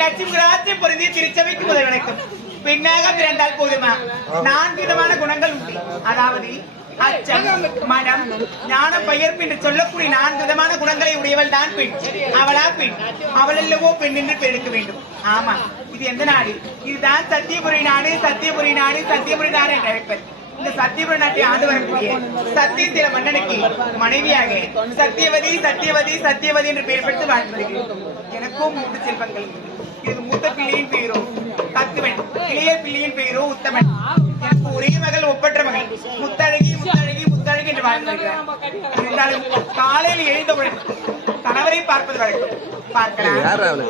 லட்சுமி ராஜ்ய பொருந்திய திருச்சபைக்கு முதல் வணக்கம். பெண்ணாக பிறந்தால் போதுமா? நான்கு விதமான குணங்கள் உண்டு. அதாவது அச்சம் மனம் ஞான பெயர்ப்பு என்று சொல்லக்கூடிய நான்கு விதமான குணங்களை உடையவள் தான் பெண். அவளா பெண். அவள் அல்லவோ பெண் என்று பெருக்க வேண்டும். ஆமா. இது எந்த நாடு? இதுதான் சத்தியபுரி நாடு சத்தியபுரி நாடு சத்தியபுரி நாடு என்று அழைப்பது இந்த சத்தியபுரி நாட்டை ஆண்டு வரக்கூடிய சத்தியத்தில மன்னனுக்கு மனைவியாக சத்தியவதி சத்தியவதி சத்தியவதி என்று பெயர் பெற்று வாழ்ந்து வருகிறேன் எனக்கும் மூன்று செல்வங்கள். இது மூத்த பிள்ளையின் பெயரோ தத்துவன் இளைய பிள்ளையின் பெயரோ உத்தமன். எனக்கு ஒரே மகள் ஒப்பற்ற மகள். முத்தழகி முத்தழகி முத்தழகி என்று வாழ்ந்து வருகிறார் இருந்தாலும் காலையில் எழுந்தவுடன் கணவரை பார்ப்பது வழக்கம். பார்க்கலாம்.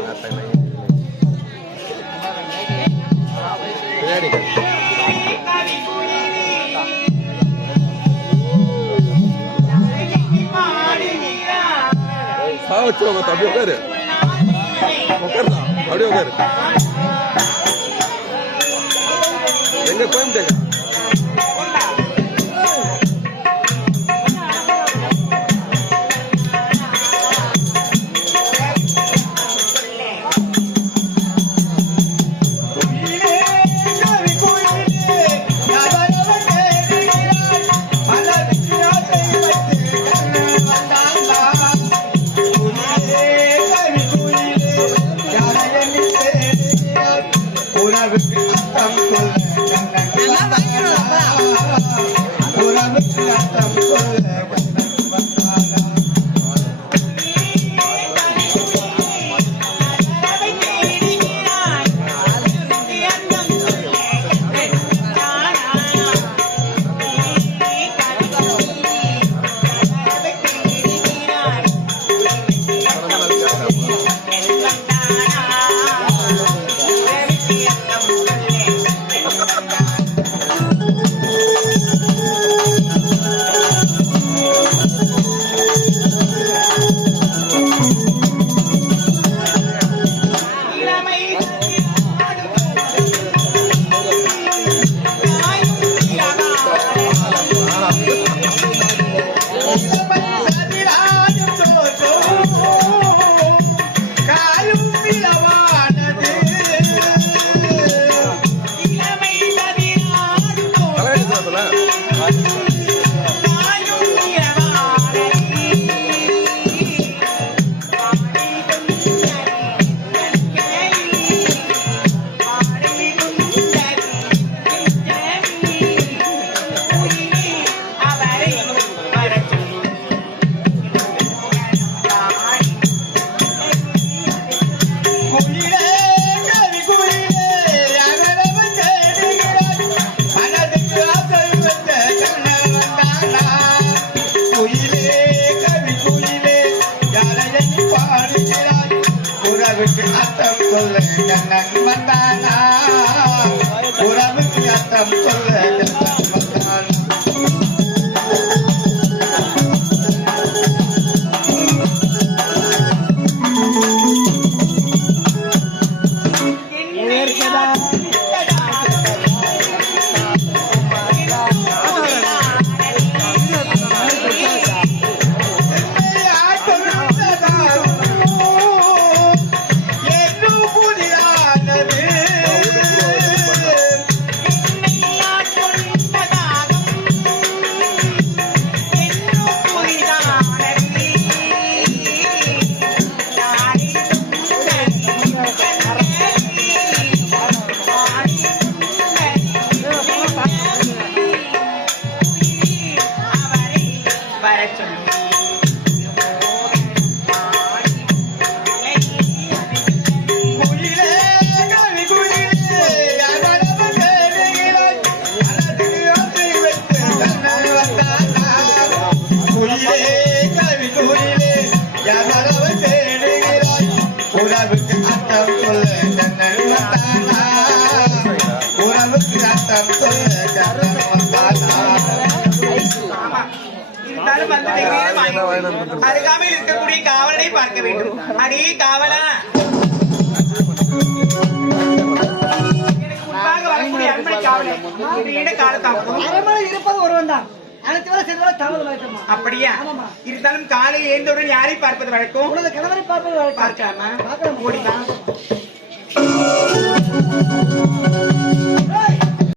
பின்னாடி சாவச்சு உங்க தம்பி உட்காரு. உட்காருதான் அப்படியே உட்காரு. எங்க கோயம்புத்தேங்க Atam boleh jangan mata Bye, ti. இருந்தாலும் வந்து அருகாமையில் இருக்கக்கூடிய காவலனை பார்க்க வேண்டும். அடே காவலா. எனக்கு முன்பாக வரக்கூடிய அன்பை காவலே இருப்பது ஒருவன் தான் வரை செய்தவரை தாமதமாயிட்டோமா அப்படியா. இருந்தாலும் காலை எழுந்தவுடன் யாரை பார்ப்பது வழக்கம்? கணவரை பார்ப்பது. பார்க்கலாமா? பார்க்கலாம்.